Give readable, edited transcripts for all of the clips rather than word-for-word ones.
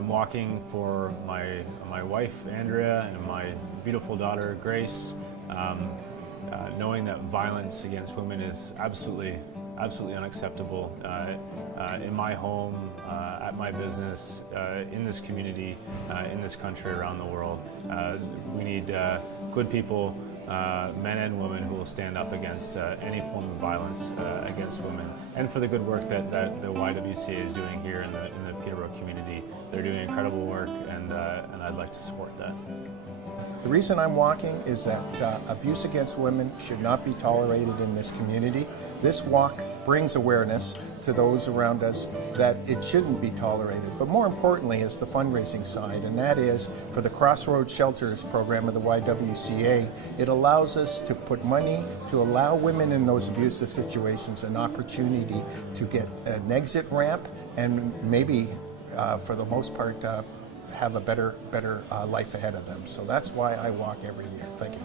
I'm walking for my wife Andrea and my beautiful daughter Grace, knowing that violence against women is absolutely unacceptable in my home, at my business, in this community, in this country, around the world. We need good people, men and women, who will stand up against any form of violence against women, and for the good work that the YWCA is doing here in the Peterborough community. They're doing incredible work, and I'd like to support that. The reason I'm walking is that abuse against women should not be tolerated in this community. This walk brings awareness to those around us that it shouldn't be tolerated. But more importantly is the fundraising side, and that is for the Crossroads Shelters program of the YWCA. It allows us to put money to allow women in those abusive situations an opportunity to get an exit ramp and maybe, for the most part, have a better life ahead of them. So that's why I walk every year. Thank you.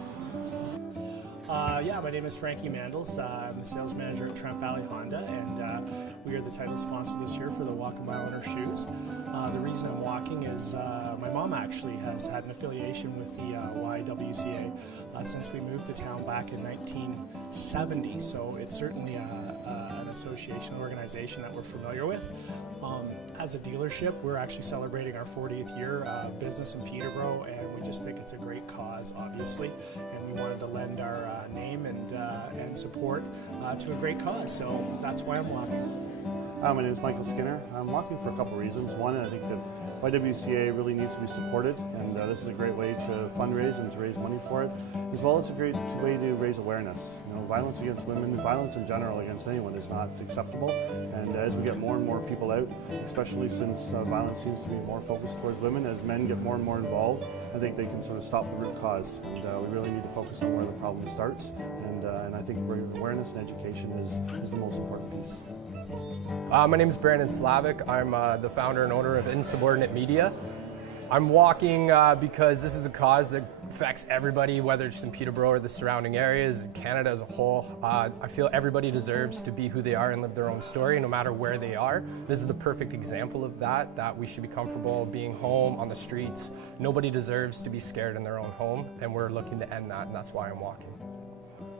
Yeah, my name is Frankie Mandels. I'm the sales manager at Trent Valley Honda, and we are the title sponsor this year for the Walk a Mile in Our Shoes. The reason I'm walking is my mom actually has had an affiliation with the YWCA since we moved to town back in 1970, so it's certainly an association organization that we're familiar with. As a dealership, we're actually celebrating our 40th year business in Peterborough, and we just think it's a great cause, obviously, and we wanted to lend our name and support to a great cause, so that's why I'm walking. My name is Michael Skinner. I'm walking for a couple reasons. One, I think that YWCA really needs to be supported, and this is a great way to fundraise and to raise money for it, as well as a great way to raise awareness. You know, violence against women, violence in general against anyone is not acceptable, and as we get more and more people out, especially since violence seems to be more focused towards women, as men get more and more involved, I think they can sort of stop the root cause, and we really need to focus on where the problem starts, and I think awareness and education is the most important piece. My name is Brandon Slavic. I'm the founder and owner of Insubordinate Media. I'm walking because this is a cause that affects everybody, whether it's in Peterborough or the surrounding areas, Canada as a whole. I feel everybody deserves to be who they are and live their own story, no matter where they are. This is the perfect example of that we should be comfortable being home, on the streets. Nobody deserves to be scared in their own home, and we're looking to end that, and that's why I'm walking.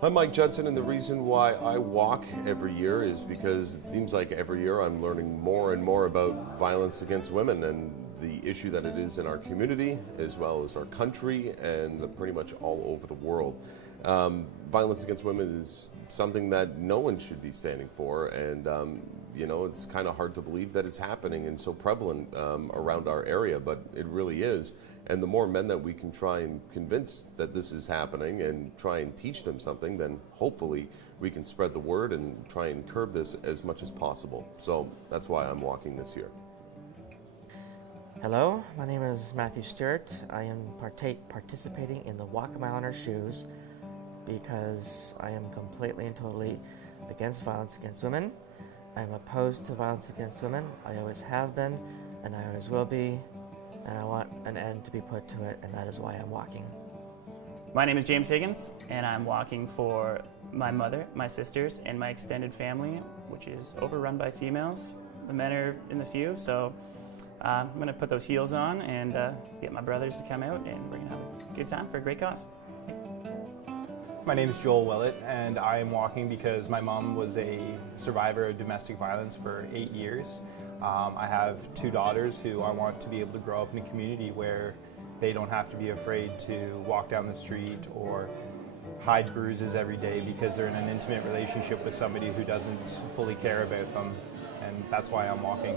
I'm Mike Judson, and the reason why I walk every year is because it seems like every year I'm learning more and more about violence against women and the issue that it is in our community, as well as our country, and pretty much all over the world. Violence against women is something that no one should be standing for, and you know, it's kind of hard to believe that it's happening and so prevalent around our area, but it really is. And the more men that we can try and convince that this is happening and try and teach them something, then hopefully we can spread the word and try and curb this as much as possible. So that's why I'm walking this year. Hello, my name is Matthew Stewart. I am participating in the Walk a Mile in Our Shoes because I am completely and totally against violence against women. I'm opposed to violence against women. I always have been, and I always will be, and I want an end to be put to it, and that is why I'm walking. My name is James Higgins, and I'm walking for my mother, my sisters, and my extended family, which is overrun by females. The men are in the few, so I'm going to put those heels on and get my brothers to come out, and we're going to have a good time for a great cause. My name is Joel Willett, and I am walking because my mom was a survivor of domestic violence for 8 years. I have 2 daughters who I want to be able to grow up in a community where they don't have to be afraid to walk down the street or hide bruises every day because they're in an intimate relationship with somebody who doesn't fully care about them, and that's why I'm walking.